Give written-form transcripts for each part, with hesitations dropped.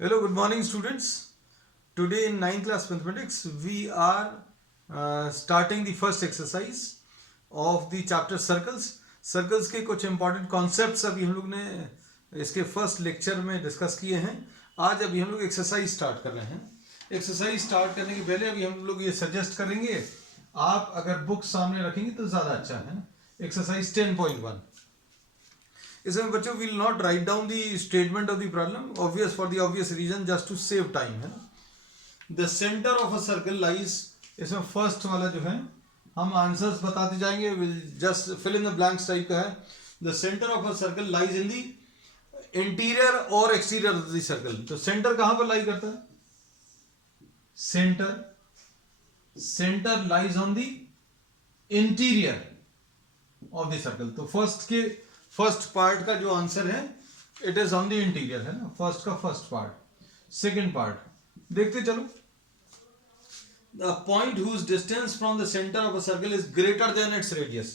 Hello, good morning, students. Today in 9th class mathematics, we are starting the first exercise of the chapter circles. Circles के कुछ important concepts अभी हम लोग ने इसके first lecture में discuss किए हैं. आज अभी हम लोग exercise start कर रहे हैं. Exercise start करने के पहले अभी हम लोग ये suggest करेंगे, आप अगर book सामने रखेंगे तो ज़्यादा अच्छा है. Exercise 10.1. इसमें बच्चों will not write down the statement of the problem obvious for the obvious reason just to save time है ना. The centre of a circle lies, इसमें फर्स्ट वाला जो है हम आंसर्स बताते जाएंगे, will just fill in the blanks type का है. The centre of a circle lies in the interior और एक्सटीरियर ऑफ द सर्कल. तो सेंटर कहां पर लाई करता है? Centre lies on the interior of the circle. तो फर्स्ट पार्ट का जो आंसर है it is on the interior है ना. फर्स्ट का फर्स्ट पार्ट. सेकंड पार्ट देखते चलो. The point whose distance from the centre of a circle is greater than its radius.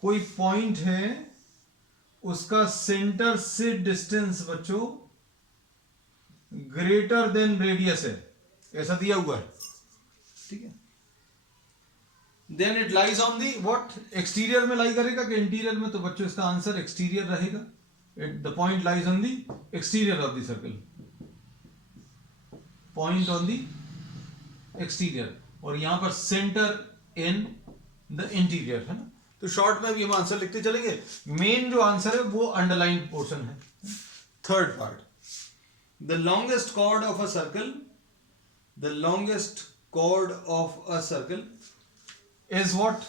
कोई पॉइंट है, उसका सेंटर से डिस्टेंस बच्चों ग्रेटर देन रेडियस है, ऐसा दिया हुआ है. ठीक है. Then it lies on the what, exterior में लाई करेगा कि इंटीरियर में? तो बच्चों इसका आंसर एक्सटीरियर रहेगा. The point lies on the exterior of the circle. Point on the exterior, और यहां पर सेंटर इन द इंटीरियर है ना. तो शॉर्ट में भी हम आंसर लिखते चलेंगे. मेन जो आंसर है वो अंडरलाइन पोर्शन है. Third part, the longest chord of a circle, the longest chord of a circle is what.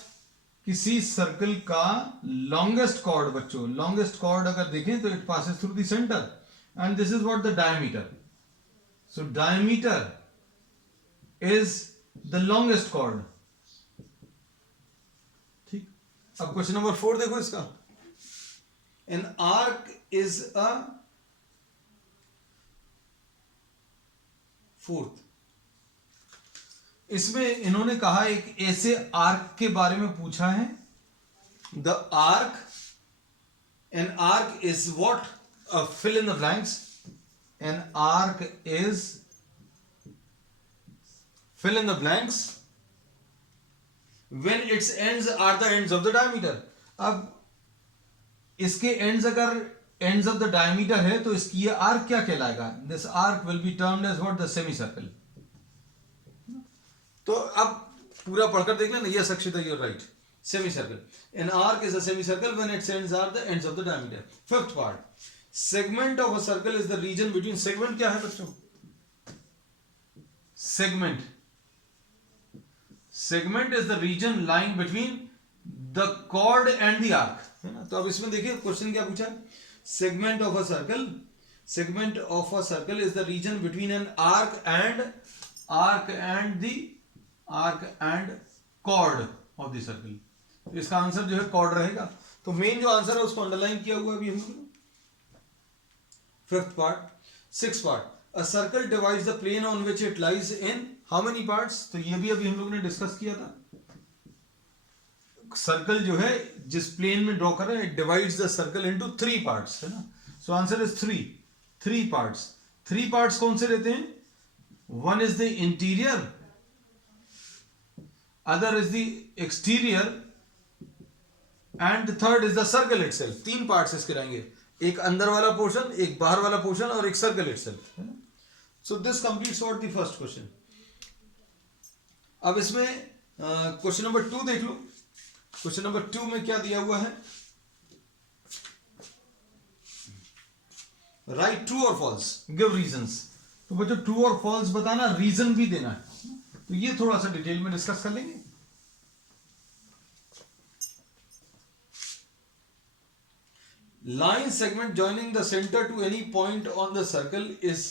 किसी सर्कल का लॉन्गेस्ट कॉर्ड बच्चों, लॉन्गेस्ट कॉर्ड अगर देखें तो it passes through the centre and this is what the diameter. So diameter is the longest chord. ठीक. अब question number 4 देखो इसका. N arc is a fourth. इसमें इन्होंने कहा एक ऐसे आर्क के बारे में पूछा है. The arc, an arc is what, fill in the blanks. An arc is, fill in the blanks, when its ends are the ends of the diameter. अब इसके एंड्स अगर एंड्स ऑफ द डायमीटर है तो इसकी ये arc क्या कहलाएगा? This arc will be termed as what, the semicircle. तो अब पूरा पढ़कर देख लेना. Yes Akshita, you are right. Semicircle. An arc is a semicircle when its ends are the ends of the diameter. Fifth part, segment of a circle is the region between. Segment क्या है बच्चों? Segment is the region lying between the chord and the arc है ना. तो अब इसमें देखिए question क्या पूछा है. Segment of a circle, segment of a circle is the region between an arc and the arc and chord of the circle. तो इसका आंसर जो है कॉर्ड रहेगा. तो मेन जो आंसर है उसको अंडरलाइन किया हुआ है अभी हम लोगों ने. Fifth part. Six part, a circle divides the plane on which it lies in how many parts. तो ये भी अभी हम लोगों ने डिस्कस किया था. सर्कल जो है जिस प्लेन में ड्रॉ कर रहे हैं, it divides the circle into 3 parts है ना. So answer is 3 parts. 3 parts कौन से रहते हैं? One is the interior, other is the exterior and the third is the circle itself. 3 parts इसके रहेंगे, एक अंदर वाला पोर्शन, एक बाहर वाला पोर्शन और एक सर्कल itself है ना. So this completes what the first question. अब इसमें क्वेश्चन नंबर 2 देख लो. क्वेश्चन नंबर 2 में क्या दिया हुआ है? राइट ट्रू और फॉल्स, गिव रीजंस. तो बच्चों ट्रू और फॉल्स बताना, रीजन भी देना है. तो ये थोड़ा सा डिटेल में डिस्कस कर लेंगे. Line segment joining the centre to any point on the circle is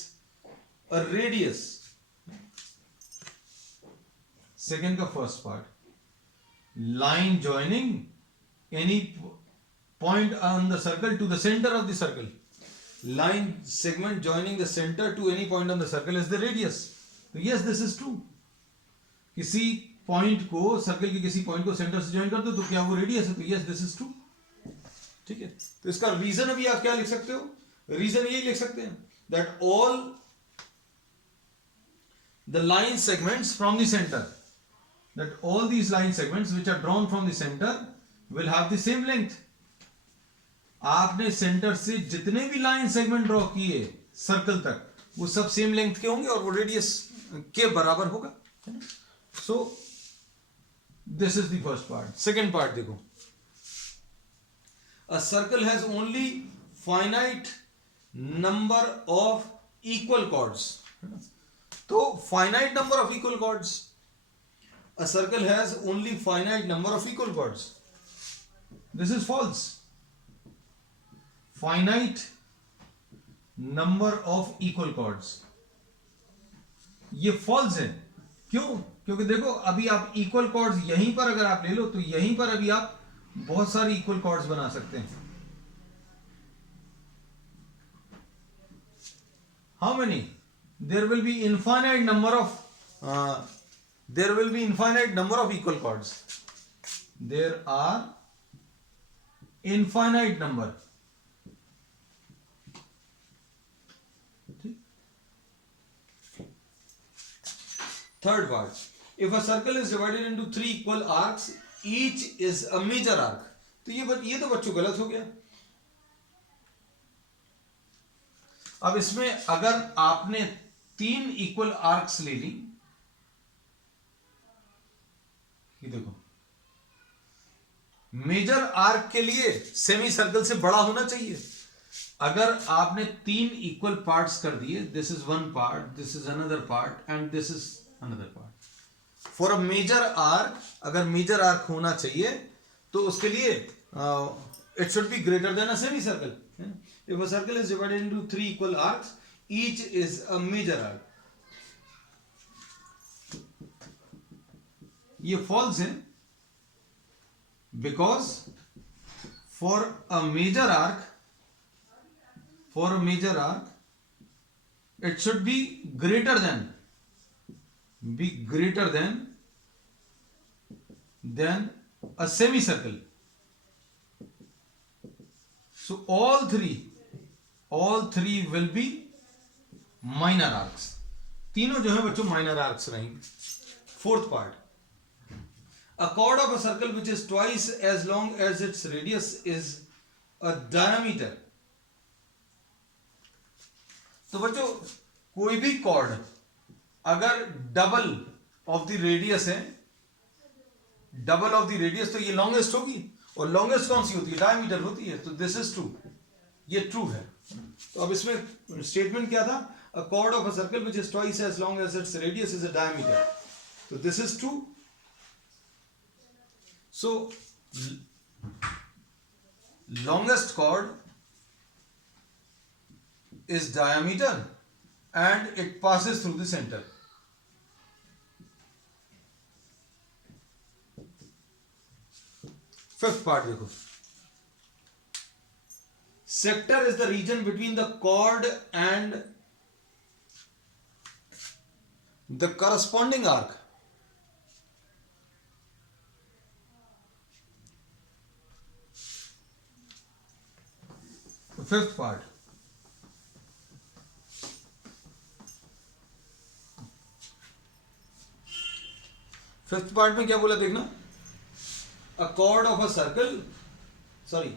a radius. Second का first part, line joining any point on the circle to the centre of the circle. Line segment joining the centre to any point on the circle is the radius. तो yes this is true. किसी point को, circle के किसी point को centre से join कर दो तो क्या वो रेडियस है? तो यस दिस इज ट्रू. ठीक है. तो इसका रीजन अभी आप क्या लिख सकते हो? रीजन यही लिख सकते हैं that all the line segments from the center, that all these line segments which are drawn from the center will have the same length. आपने सेंटर से जितने भी लाइन सेगमेंट ड्रॉ किए सर्कल तक, वो सब सेम लेंथ के होंगे और वो रेडियस के बराबर होगा. So this is the first part. Second part देखो, a circle has only finite number of equal chords. तो finite number of equal chords, a circle has only finite number of equal chords. This is false. Finite number of equal chords, ये false है. क्यों? क्योंकि देखो अभी आप equal chords यहीं पर अगर आप ले लो तो यहीं पर अभी आप बहुत सारी इक्वल कॉर्ड्स बना सकते हैं. How many? There will be infinite number of equal chords. There are infinite number. Third part, if a circle is divided into 3 equal arcs, each is a major arc. तो ये तो बच्चों गलत हो गया. अब इसमें अगर आपने 3 इक्वल आर्क्स ले ली, ये देखो मेजर आर्क के लिए सेमी सर्कल से बड़ा होना चाहिए. अगर आपने 3 इक्वल पार्ट्स कर दिए, this is one part, this is another part and this is another part. For a major arc, अगर मेजर आर्क होना चाहिए तो उसके लिए it should be greater than a semicircle. If a circle is divided into 3 equal arcs, each is a major arc. ये false है, because for a major arc it should be greater than a semicircle. So all three will be minor arcs. तीनों जो है बच्चों minor arcs रहेंगे. Fourth part, a chord of a circle which is twice as long as its radius is a diameter. तो बच्चों कोई भी chord अगर डबल ऑफ द रेडियस है, तो ये लॉन्गेस्ट होगी, और लॉन्गेस्ट कौन सी होती है? डायमीटर होती है. तो दिस इज ट्रू, ये ट्रू है. तो अब इसमें स्टेटमेंट क्या था? A chord of a circle which is twice as long as its radius is a diameter. तो this is true. So longest chord is diameter and it passes through the center. Fifth part देखो, sector is the region between the chord and the corresponding arc. Fifth part, fifth part में क्या बोला देखना, a chord of a circle, sorry,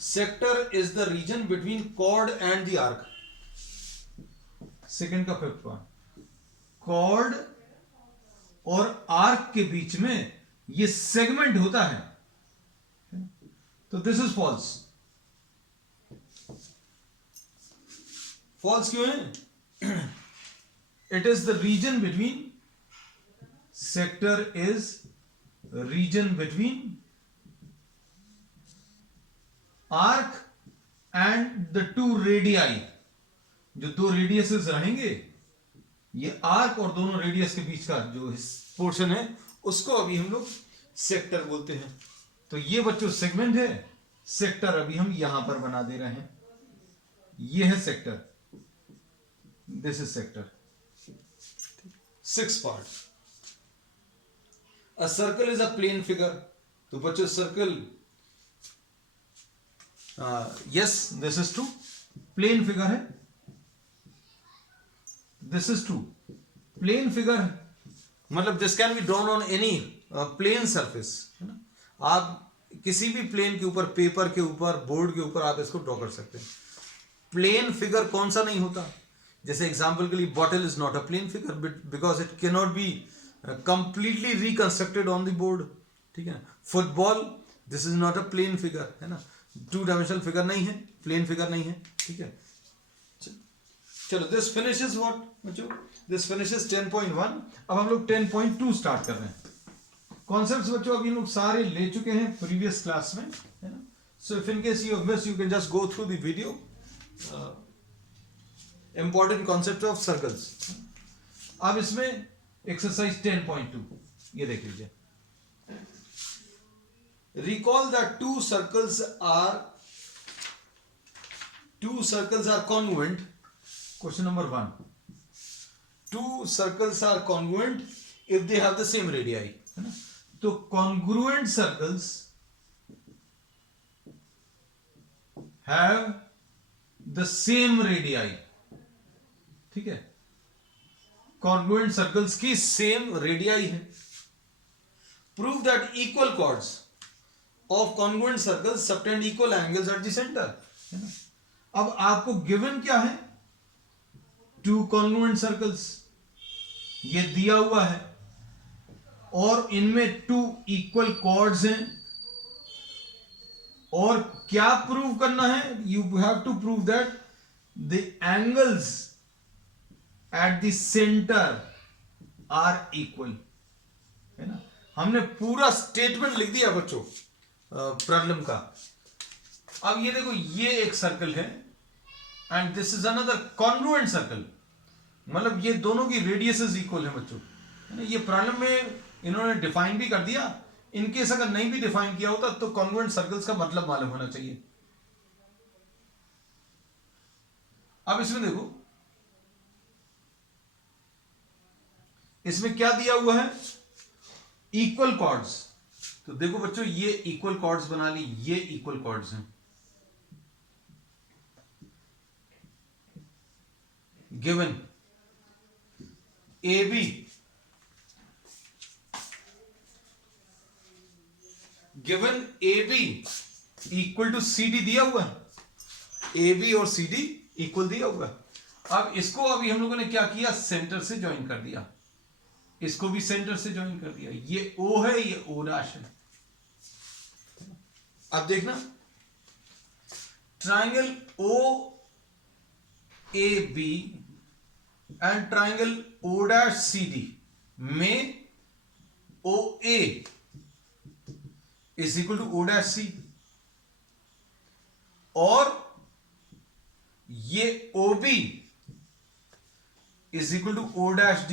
sector is the region between chord and the arc. Second का fifth part, chord और arc के बीच में ये सेगमेंट होता है. तो दिस इज फॉल्स. फॉल्स क्यों है? It is the region between, sector is region between arc and the two radii. जो दो रेडियसेस रहेंगे, ये आर्क और दोनों रेडियस के बीच का जो पोर्शन है उसको अभी हम लोग सेक्टर बोलते हैं. तो ये बच्चों सेगमेंट है, सेक्टर अभी हम यहां पर बना दे रहे हैं. ये है sector, this is sector. Six part, A circle is a plane figure. तो बच्चों circle, yes, this is true, plane figure है. This is true, plane figure मतलब this can be drawn on any plane surface, है ना। आप किसी भी plane के ऊपर, पेपर के ऊपर, बोर्ड के ऊपर आप इसको ड्रॉ कर सकते हैं। प्लेन फिगर कौन सा नहीं होता? जैसे एग्जांपल के लिए bottle is not a plane figure because it can not be completely reconstructed on the board, ठीक है। Football, this is not a plane figure, है ना, 2 डायमेंशनल फिगर नहीं है, प्लेन फिगर नहीं है, ठीक है। चलो दिस फिनिशेस व्हाट बच्चों, दिस फिनिशेस 10.1। अब हम लोग 10.2 स्टार्ट कर रहे हैं। कॉन्सेप्ट्स बच्चों अभी लोग सारे ले चुके हैं प्रीवियस क्लास में, है ना। So if in case you have miss you can just go through the video. Important concept of circles. अब इसमें एक्सरसाइज 10.2 ये देख लीजिए। Recall that two circles are congruent. Question number 1. 2 circles are congruent if they have the same radii, है ना। तो congruent circles have the same radii, ठीक है। congruent circles की same radii है। Prove that equal chords of congruent circles subtend equal angles at the center, है ना। अब आपको गिवन क्या है? 2 congruent circles ये दिया हुआ है और इनमें 2 इक्वल कॉर्ड्स हैं, और क्या प्रूव करना है? You have to prove that the angles at the centre are equal, है ना। हमने पूरा स्टेटमेंट लिख दिया बच्चों प्रॉब्लम का। अब ये देखो, ये एक सर्कल है and this is another congruent circle, मतलब ये दोनों की रेडियसेस इक्वल है बच्चों, है ना। ये प्रॉब्लम में इन्होंने डिफाइन भी कर दिया। इनकेस अगर नहीं भी डिफाइन किया होता तो कॉन्ग्रुएंट सर्कल्स का मतलब मालूम होना चाहिए। अब इसमें देखो, इसमें क्या दिया हुआ है? Equal chords. तो देखो बच्चों, ये इक्वल कॉर्ड्स बना ली, ये इक्वल कॉर्ड्स हैं। Given AB equal to CD दिया हुआ है। AB और CD इक्वल दिया हुआ है। अब इसको अभी हम लोगों ने क्या किया? सेंटर से ज्वाइन कर दिया। इसको भी सेंटर से ज्वाइन कर दिया। ये O है, ये O' है। अब देखना, triangle OAB and triangle O'CD में OA is equal to O'C, और ये OB is equal to O'D।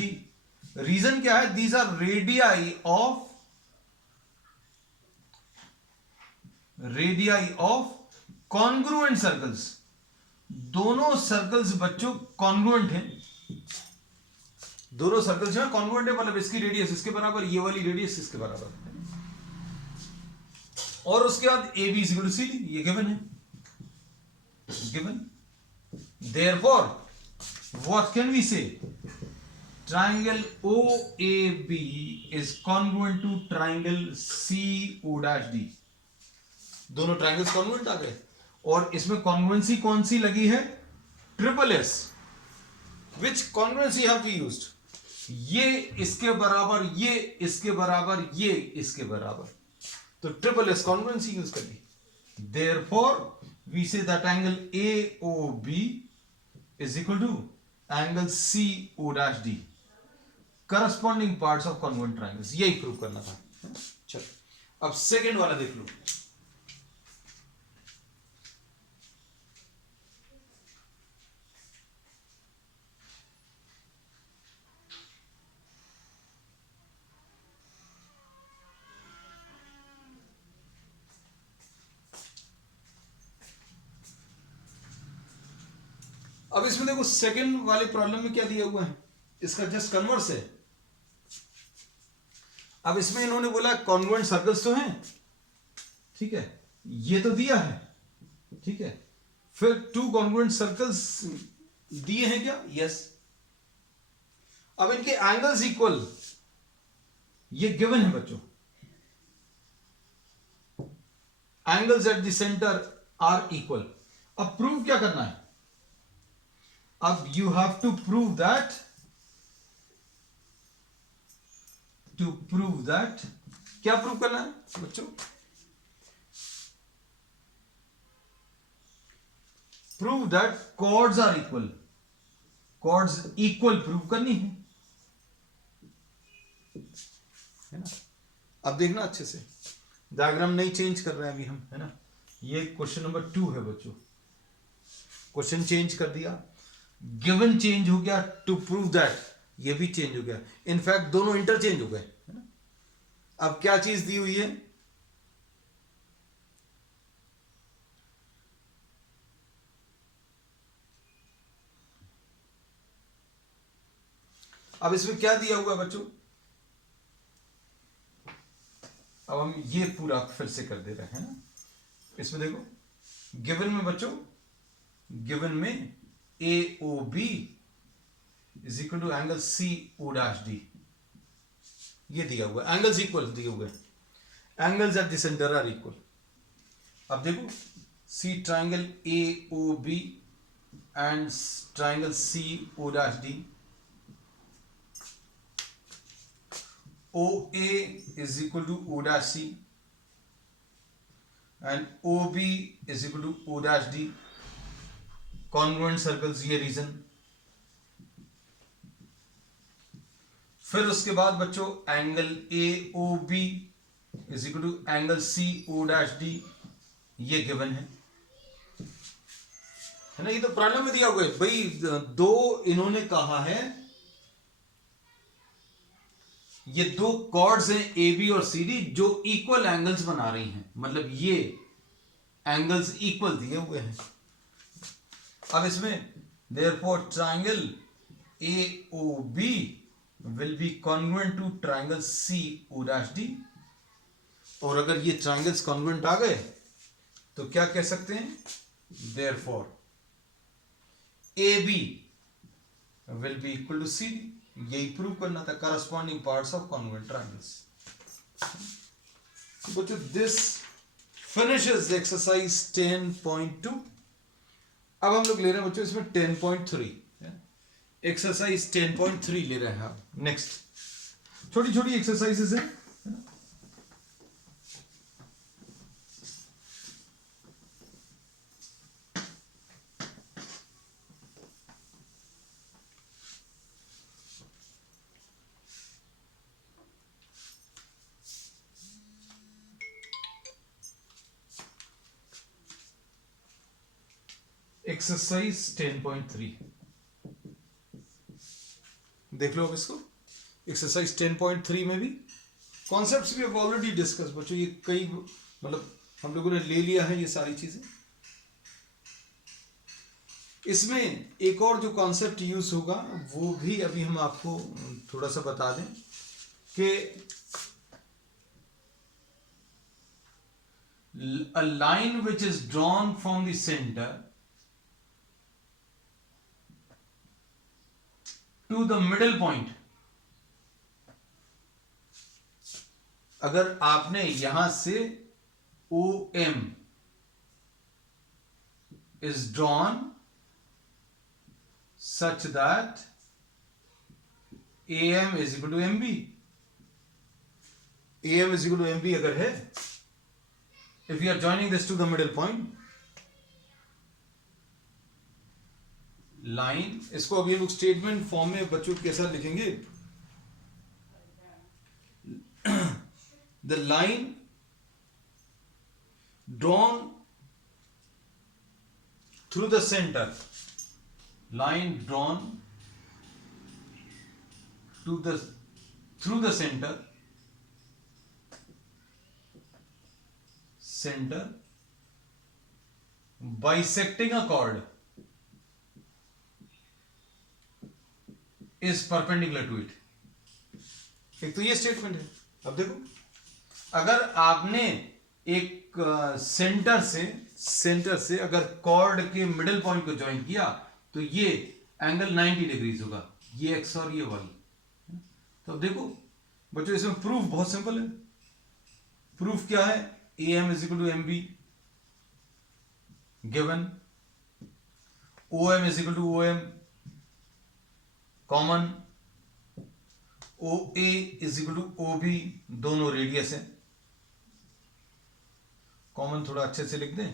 Reason क्या है? These are radii of congruent circles. दोनों सर्कल्स बच्चों कॉन्ग्रुएंट हैं। दोनों सर्कल्स जो है कॉन्ग्रुएंट है, मतलब इसकी रेडियस इसके बराबर, ये वाली रेडियस इसके बराबर, और उसके बाद AB is equal to CD, ये गिवन है। Given, therefore what can we say? Triangle OAB is congruent to triangle CO'D। दोनों ट्राइंगल्स कॉन्ग्रुएंट आ गए, और इसमें कॉन्ग्रुएंसी कौन सी लगी है? SSS। Which congruency have we used? ये इसके बराबर, ये इसके बराबर, ये इसके बराबर, तो SSS कॉन्ग्रुएंसी यूज कर दी। Therefore we say that angle AOB is equal to angle CO'D, corresponding parts of congruent triangles. यही प्रूव करना था। चलो अब सेकेंड वाला देख लो। अब इसमें देखो, सेकंड वाले प्रॉब्लम में क्या दिया हुआ है? इसका जस्ट कन्वर्स है। अब इसमें इन्होंने बोला कॉन्ग्रुएंट सर्कल्स तो हैं, ठीक है, ये तो दिया है, ठीक है, फिर 2 कॉन्ग्रुएंट सर्कल्स दिए हैं क्या? यस। अब इनके एंगल्स इक्वल, ये गिवन है बच्चों, angles at the centre are equal. अब प्रूव क्या करना है, अब you have to prove that, क्या प्रूव करना है बच्चों, prove that chords are equal, chords equal prove करनी है ना। अब देखना अच्छे से, डायग्राम नहीं चेंज कर रहे हैं अभी हम, है ना। ये क्वेश्चन नंबर 2 है बच्चों, क्वेश्चन चेंज कर दिया, गिवन चेंज हो गया, टू प्रूव दैट ये भी चेंज हो गया, इनफैक्ट दोनों इंटरचेंज हो गए, है ना। अब क्या चीज दी हुई है, अब इसमें क्या दिया हुआ है बच्चों, अब हम ये पूरा फिर से कर दे रहे हैं ना। इसमें देखो गिवन में बच्चों, गिवन में A O B is equal to angle C O dash D, ये दिया हुआ है, एंगल्स इक्वल दिए हुए हैं, angles at the centre are equal. अब देखो see triangle A O B and triangle C O dash D, OA is equal to O dash C and OB is equal to O dash D, congruent circles, ये reason. फिर उसके बाद बच्चों angle AOB is equal to angle CO dash D, ये given है ना। ये तो प्रॉब्लम में दिया हुआ है भाई, दो इन्होंने कहा है, ये दो कॉर्ड्स हैं ए बी और सी डी जो इक्वल एंगल्स बना रही हैं, मतलब ये एंगल्स इक्वल दिए हुए हैं। अब इसमें therefore triangle A O B will be congruent to triangle C O dash D, और अगर ये ट्राइंगल्स कॉन्ग्रुएंट आ गए तो क्या कह सकते हैं, therefore A B will be equal to C D, यही प्रूव करना था, corresponding parts of congruent triangles. बच्चों दिस फिनिशेस एक्सरसाइज 10.2। अब हम लोग ले रहे हैं बच्चों इसमें 10.3, एक्सरसाइज 10.3 ले रहे हैं आप। नेक्स्ट छोटी छोटी एक्सरसाइजेस है ना। एक्सरसाइज 10.3 देख लो अब इसको। एक्सरसाइज 10.3 में भी कॉन्सेप्ट्स भी ऑलरेडी डिस्कस बच्चों, ये कई मतलब हम लोगों ने ले लिया है ये सारी चीजें। इसमें एक और जो कॉन्सेप्ट यूज होगा वो भी अभी हम आपको थोड़ा सा बता दें कि a line which is drawn from the center to the middle point, अगर आपने यहां से OM is drawn such that AM is equal to MB, AM is equal to MB अगर है, if you are joining this to the middle point, line, इसको अभी हम statement form में बच्चों कैसा लिखेंगे, the line drawn through the centre, line drawn to the through the centre, centre bisecting a chord is perpendicular to it. एक तो ये स्टेटमेंट है। अब देखो अगर आपने एक सेंटर से अगर कॉर्ड के मिडिल पॉइंट को ज्वाइन किया तो ये एंगल 90 डिग्रीज होगा, ये एक्स और ये वाई, तो देखो बच्चों इसमें प्रूफ बहुत सिंपल है। प्रूफ क्या है? A M is equal to M B given, O M is equal to O M common, O A is equal to O B, दोनों रेडियस है। कॉमन थोड़ा अच्छे से लिख दें,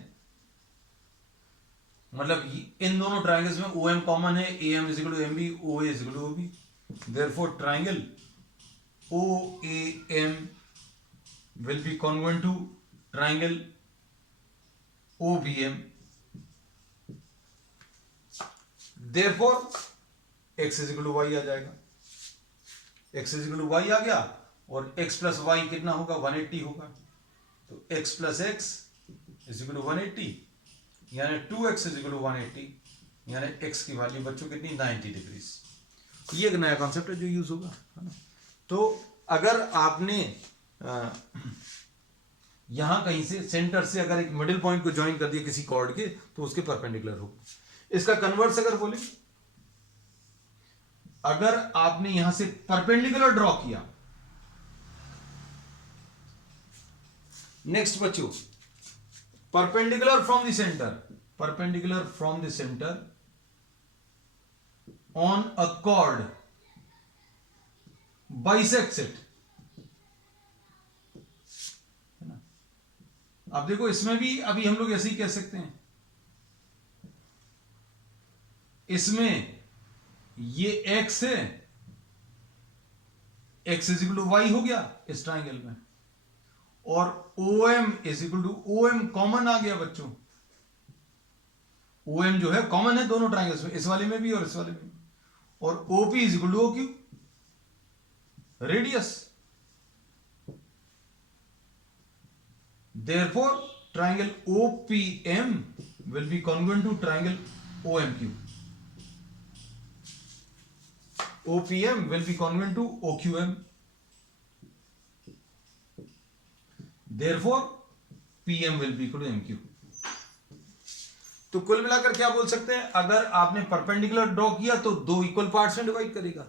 मतलब इन दोनों ट्राइंगल्स में ओ एम कॉमन है, A M is equal to M B, O A is equal to O B, therefore triangle O A M will be congruent to triangle OBM. Therefore x is equal to y आ जाएगा। x is equal to y आ गया और x plus y कितना होगा? 180 होगा। तो x plus x is equal to 180, यानी 2x is equal to 180, यानी x की वैल्यू बच्चों कितनी? 90 डिग्रीज। ये एक नया कॉन्सेप्ट है जो यूज होगा, है ना। तो अगर आपने यहां कहीं से सेंटर से अगर एक मिडिल पॉइंट को ज्वाइन कर दिया किसी कॉर्ड के, तो उसके परपेंडिकुलर होगा। इसका कन्वर्स अगर बोले, अगर आपने यहां से परपेंडिकुलर ड्रॉ किया, नेक्स्ट बच्चों perpendicular from the centre, perpendicular from the centre on a cord bisects it. अब देखो इसमें भी अभी हम लोग ऐसे ही कह सकते हैं, इसमें ये x है, x is equal to y हो गया इस ट्राइंगल में, और OM is equal to OM common आ गया बच्चों। OM जो है कॉमन है दोनों ट्राइंगल्स में, इस वाले में भी और इस वाले में भी, और OP is equal to OQ radius. Therefore, triangle OPM will be congruent to triangle OMQ. OPM will be congruent to OQM. Therefore, PM will be equal to MQ. तो कुल मिलाकर क्या बोल सकते हैं? अगर आपने परपेंडिकुलर ड्रॉ किया तो दो इक्वल पार्ट्स में डिवाइड करेगा,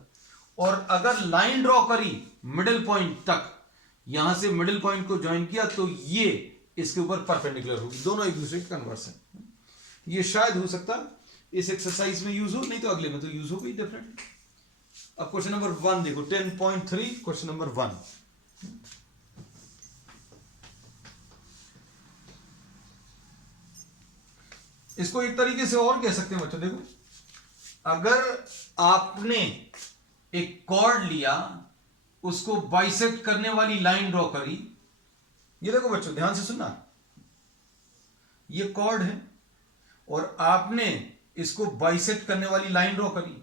और अगर लाइन ड्रॉ करी मिडिल पॉइंट तक, यहां से मिडिल पॉइंट को ज्वाइन किया, तो ये इसके ऊपर परपेंडिकुलर होगी, दोनों एक दूसरे के कन्वर्स हैं। ये शायद हो सकता इस एक्सरसाइज में यूज हो, नहीं तो अगले में तो यूज हो गई डेफिनेटली। अब क्वेश्चन नंबर 1 देखो, 10.3 क्वेश्चन नंबर 1। इसको एक तरीके से और कह सकते हैं बच्चों, देखो अगर आपने एक कॉर्ड लिया, उसको बाइसेक्ट करने वाली लाइन ड्रॉ करी, ये देखो बच्चों ध्यान से सुनना, ये कॉर्ड है और आपने इसको बाइसेक्ट करने वाली लाइन ड्रॉ करी,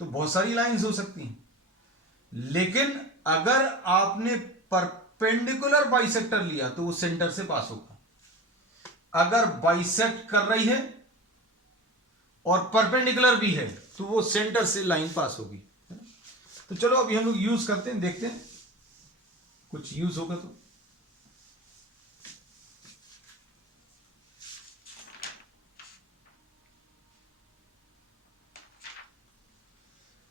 तो बहुत सारी लाइंस हो सकती हैं, लेकिन अगर आपने परपेंडिकुलर बाइसेक्टर लिया तो वो सेंटर से पास होगा। अगर बाइसेक्ट कर रही है और परपेंडिकुलर भी है तो वो सेंटर से लाइन पास होगी। तो चलो अभी हम लोग यूज करते हैं, देखते हैं कुछ यूज होगा तो।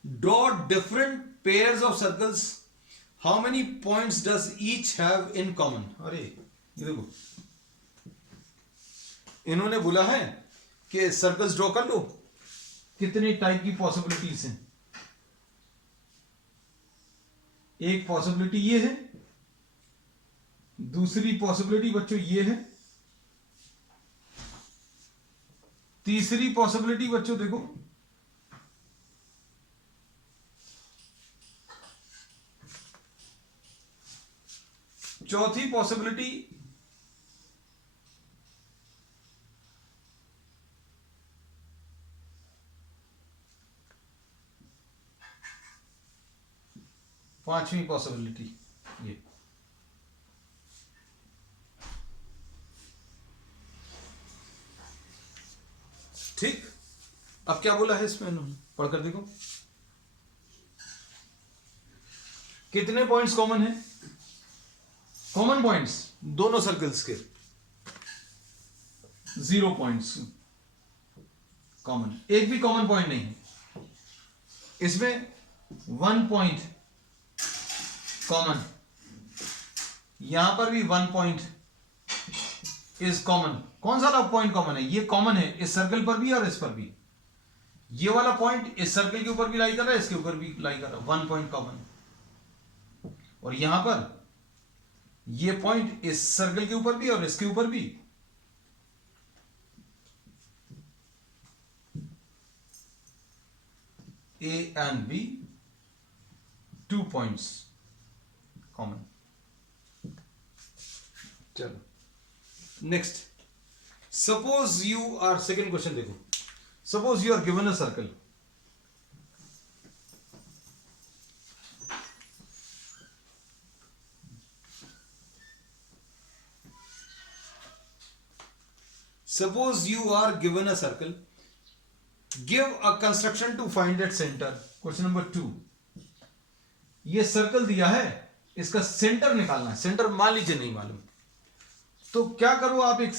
Draw different pairs of circles. How many points does each have in common? अरे ये देखो, इन्होंने बोला है कि सर्कल्स ड्रॉ कर लो, कितनी टाइप की पॉसिबिलिटीज हैं। एक पॉसिबिलिटी ये है, दूसरी पॉसिबिलिटी बच्चों ये है, तीसरी पॉसिबिलिटी बच्चों देखो, चौथी पॉसिबिलिटी, पांचवी पॉसिबिलिटी ये। ठीक, अब क्या बोला है इसमें इन्होंने, पढ़कर देखो कितने पॉइंट्स कॉमन है। कॉमन पॉइंट्स दोनों सर्कल्स के 0 पॉइंट्स कॉमन, एक भी कॉमन पॉइंट नहीं है इसमें। 1 पॉइंट कॉमन, यहां पर भी 1 पॉइंट इज कॉमन। कौन सा पॉइंट कॉमन है? ये कॉमन है इस सर्कल पर भी और इस पर भी। ये वाला पॉइंट इस सर्कल के ऊपर भी लाई कर रहा है, इसके ऊपर भी लाई कर रहा है, 1 पॉइंट कॉमन। और यहां पर ये पॉइंट इस सर्कल के ऊपर भी और इसके ऊपर भी। A and B, 2 points common. चलो next, suppose you are, second question देखो, suppose you are given a circle, suppose you are given a circle, give a construction to find its center. Question number 2, ये circle दिया है, इसका centre निकालना है। Centre मान लीजिए नहीं मालूम, तो क्या करो, आप एक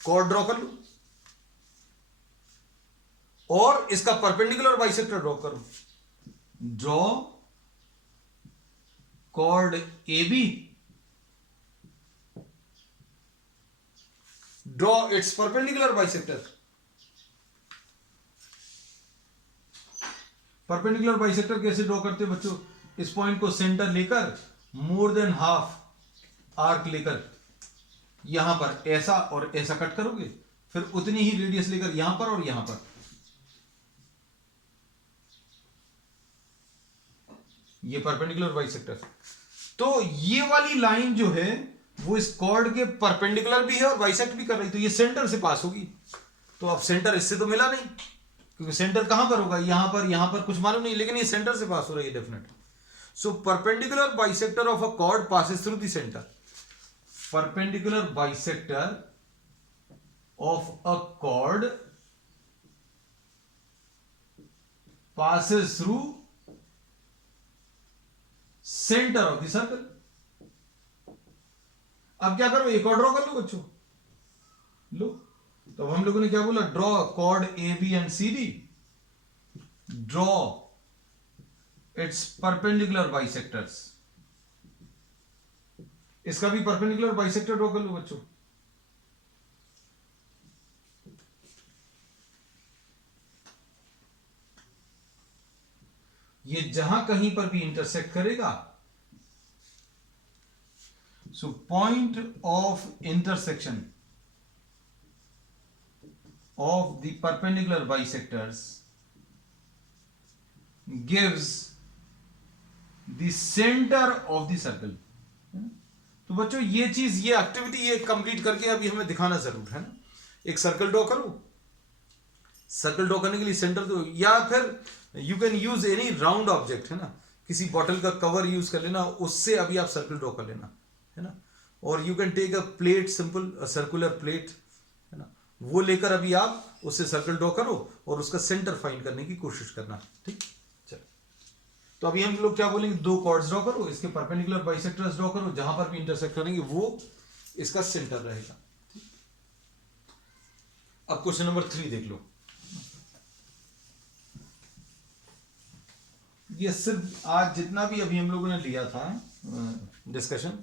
कॉर्ड ड्रॉ कर लो और इसका परपेंडिकुलर बाइसेक्टर ड्रॉ करो। Draw chord A B, draw its perpendicular bisector. Perpendicular bisector कैसे ड्रॉ करते हैं बच्चों? इस पॉइंट को सेंटर लेकर मोर देन हाफ आर्क लेकर यहां पर ऐसा और ऐसा कट करोगे, फिर उतनी ही रेडियस लेकर यहां पर और यहां पर, ये परपेंडिकुलर बाइसेक्टर। तो ये वाली लाइन जो है वो इस कॉर्ड के परपेंडिकुलर भी है और बाइसेक्ट भी कर रही, तो ये सेंटर से पास होगी। तो अब सेंटर इससे तो मिला नहीं, क्योंकि सेंटर कहां पर होगा? यहां पर कुछ मालूम नहीं, लेकिन ये सेंटर से पास हो रही है definite. So perpendicular bisector of a cord passes through the centre. Perpendicular bisector of a cord passes through center of the circle. अब क्या करो, एक और ड्रॉ कर लो बच्चों, लो। तो हम लोगों ने क्या बोला? Draw chord A B and C D, draw its perpendicular bisectors. इसका भी परपेंडिकुलर बाइसेक्टर ड्रॉ कर लो बच्चों। ये जहां कहीं पर भी इंटरसेक्ट करेगा, so point of intersection of the perpendicular bisectors gives the centre of the circle. तो बच्चों ये चीज, ये एक्टिविटी ये कंप्लीट करके अभी हमें दिखाना जरूर है ना। एक सर्कल ड्रॉ करो, सर्कल ड्रॉ करने के लिए सेंटर दो, या फिर you can use any round object, है ना, किसी बॉटल का कवर यूज कर लेना, उससे अभी आप सर्कल ड्रॉ कर लेना, है ना। और you can take a plate, simple circular plate, है ना, वो लेकर अभी आप उससे सर्कल ड्रॉ करो और उसका सेंटर फाइंड करने की कोशिश करना, ठीक। चलो, तो अभी हम लोग क्या बोलेंगे, दो कॉर्ड्स ड्रॉ करो, इसके परपेंडिकुलर बाइसेक्टर्स ड्रॉ करो, जहां पर भी इंटरसेक्ट करेंगे वो इसका सेंटर रहेगा। अब क्वेश्चन नंबर 3 देख लो। ये सिर्फ आज जितना भी अभी हम लोगों ने लिया था डिस्कशन,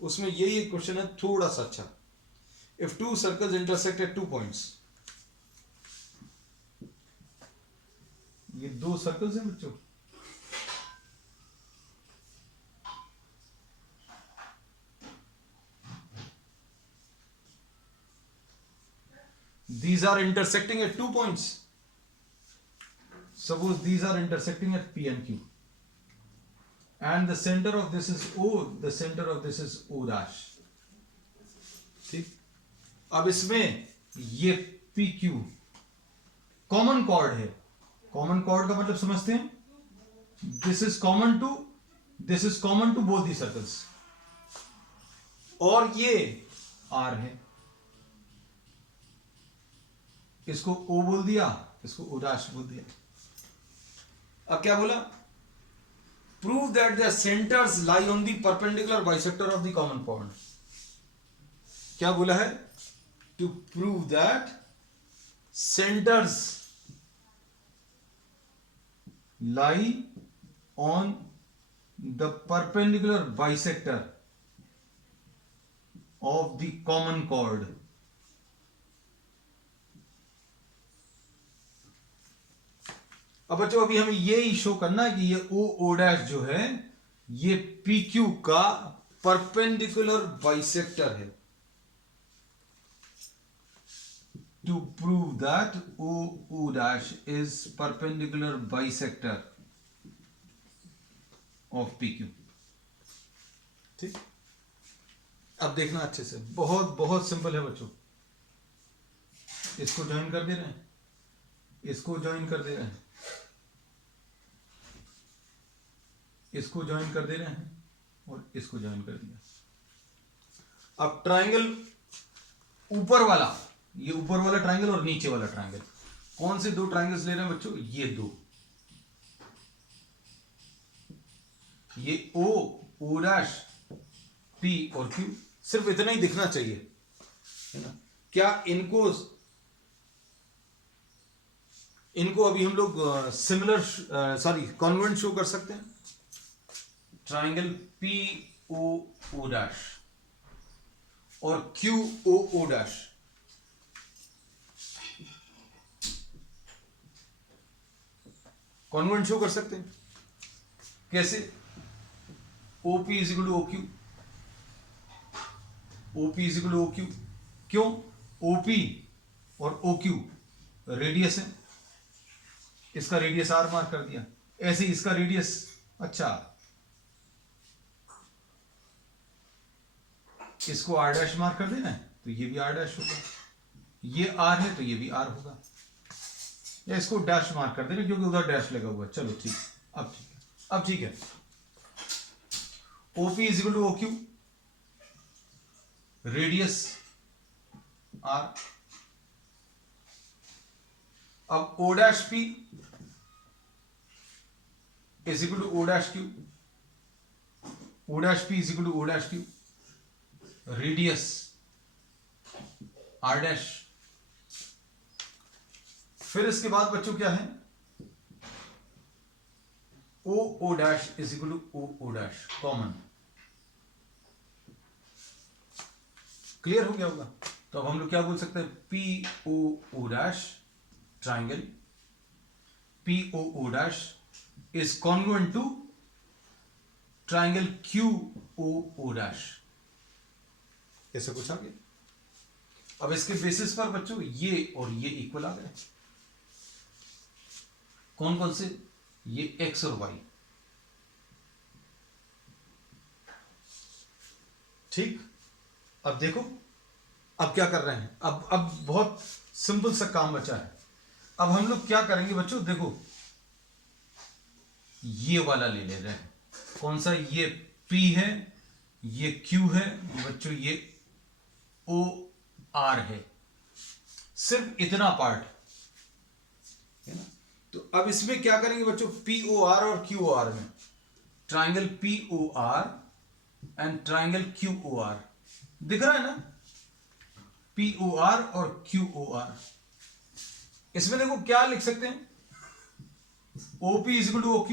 उसमें यही एक क्वेश्चन है थोड़ा सा अच्छा। If two circles intersect at 2 points, ये दो सर्कल्स हैं बच्चों, these are intersecting at 2 points. Suppose these are intersecting at P and Q, and the center of this is O, the center of this is O dash, ठीक। अब इसमें ये PQ common chord है। Common chord का मतलब समझते हैं, this is common to both the circles, और ये R है, इसको O बोल दिया, इसको O dash बोल दिया। अब क्या बोला? Prove that the centres lie on the perpendicular bisector of the common point. क्या बोला है? To prove that centres lie on the perpendicular bisector of the common chord. अब बच्चों अभी हमें ये शो करना है कि ये ओ डैश जो है ये पी क्यू का परपेंडिकुलर बाइसेक्टर है. To prove that O dash is perpendicular bisector of PQ. ठीक, अब देखना अच्छे से, बहुत बहुत सिंपल है बच्चों. इसको ज्वाइन कर दे रहे हैं, इसको ज्वाइन कर दे रहे हैं, इसको ज्वाइन कर दे रहे हैं और इसको ज्वाइन कर दिया. अब ट्राइंगल ऊपर वाला, ये ऊपर वाला ट्राइंगल और नीचे वाला ट्राइंगल, कौन से दो ट्राइंगल्स ले रहे हैं बच्चों? ये दो, ये ओ डैश पी और क्यू. सिर्फ इतना ही दिखना चाहिए, है ना. क्या इनको अभी हम लोग सिमिलर कॉन्वेंट शो कर सकते हैं? ट्राइंगल पी ओ डैश और Q O dash, congruent show कर सकते हैं. कैसे? OP is equal to O Q, OP is equal to O Q. क्यों? ओपी और ओ क्यू रेडियस है, इसका रेडियस आर मार्क कर दिया. ऐसे ही इसका रेडियस, अच्छा इसको आर डैश मार्क कर देना है तो ये भी आर डैश होगा, ये आर है तो ये भी आर होगा, या इसको डैश मार्क कर देना क्योंकि उधर डैश लगा हुआ है. चलो ठीक, अब ठीक है, अब ठीक है. OP is equal to O Q, radius r. अब O dash P is equal to O dash Q, O dash P is equal to O dash Q, radius r dash. फिर इसके बाद बच्चों क्या है? O dash is equal to O dash common. Clear हो गया होगा? तो अब हम लोग क्या बोल सकते हैं? P O dash triangle P O dash is congruent to triangle Q O dash. ऐसा कुछ आ गया. अब इसके बेसिस पर बच्चों ये और ये इक्वल आ गए. कौन कौन से? ये एक्स और वाई. ठीक, अब देखो अब क्या कर रहे हैं. अब बहुत सिंपल सा काम बचा है. अब हम लोग क्या करेंगे बच्चों? देखो ये वाला ले रहे हैं. कौन सा? ये P है, ये Q है बच्चों, ये O R है. सिर्फ इतना पार्ट है ना. तो अब इसमें क्या करेंगे बच्चों? POR और QOR में triangle POR and triangle QOR दिख रहा है ना. POR और QOR. इसमें देखो क्या लिख सकते हैं? OP is equal to OQ,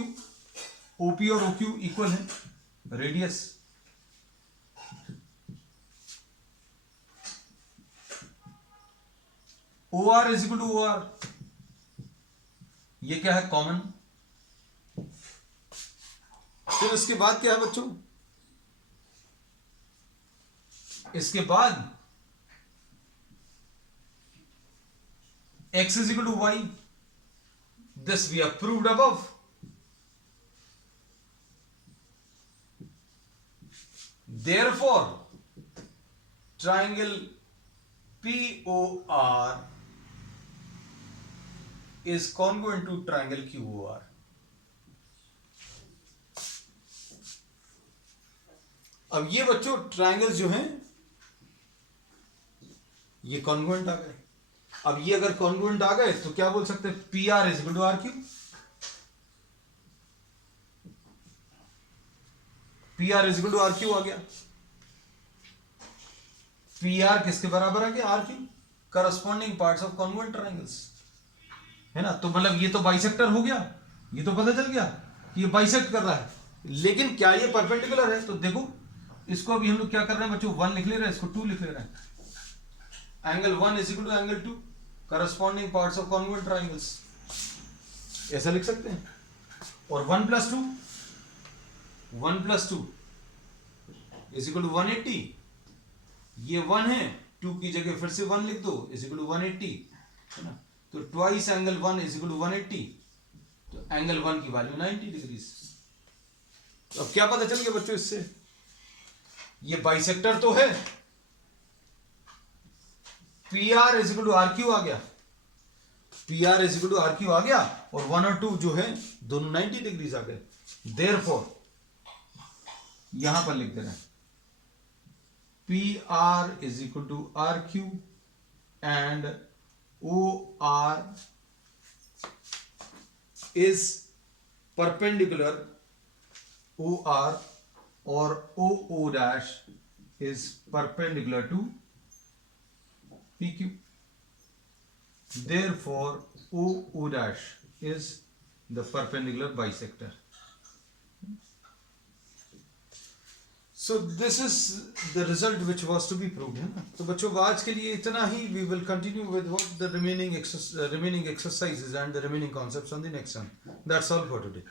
OP और OQ इक्वल है, radius. OR is equal to OR, ये क्या है? कॉमन. फिर इसके बाद क्या है बच्चों? इसके बाद x is equal to y. This we have proved above. Therefore, triangle POR is congruent to triangle QOR. अब ये बच्चों ट्राइंगल्स जो हैं ये कॉन्ग्रुएंट आ गए. अब ये अगर कॉन्ग्रुएंट आ गए तो क्या बोल सकते हैं? P R is equal to R Q. P R is equal to R Q आ गया. पी आर किसके बराबर आ गया? R Q. Corresponding parts of congruent triangles, है ना. तो मतलब ये तो बाइसेक्टर हो गया. ये तो पता चल गया कि ये बाइसेक्ट कर रहा है. लेकिन क्या ये परपेंडिकुलर है? तो देखो इसको अभी हम लोग क्या कर रहे हैं बच्चों, 1 लिख ले रहे हैं, इसको 2 लिख ले रहे हैं। Angle 1 is equal to angle 2, corresponding parts of congruent triangles, ऐसा लिख सकते हैं। और 1 प्लस 2 इज इक्वल टू 180, ये 1 है, 2 की जगह फिर से 1 लिख दो, इज इक्वल टू 180, है ना। तो twice angle 1 is equal to 180, तो एंगल 1 की वैल्यू 90 डिग्रीज। अब क्या पता चल गया बच्चों इससे, ये बाइसेक्टर तो है, P R is equal to R Q आ गया, P R is equal to R Q आ गया, और 1 और 2 जो है दोनों 90 डिग्रीज आ गए। देयरफॉर यहां पर लिख देना है P R is equal to R Q and O R is perpendicular O R और O dash is perpendicular to PQ. Therefore, O dash is the perpendicular bisector. So this is the result which was to be proved. है ना? तो बच्चों आज के लिए इतना ही. We will continue with what the remaining exercises and the remaining concepts on the next one. That's all for today.